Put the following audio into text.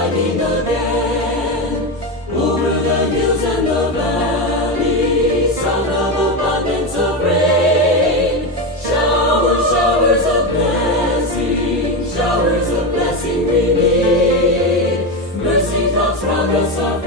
arriving again. Over the hills and the valleys, sound of abundance of rain. Showers, showers of blessing we need. Mercy clouds round us are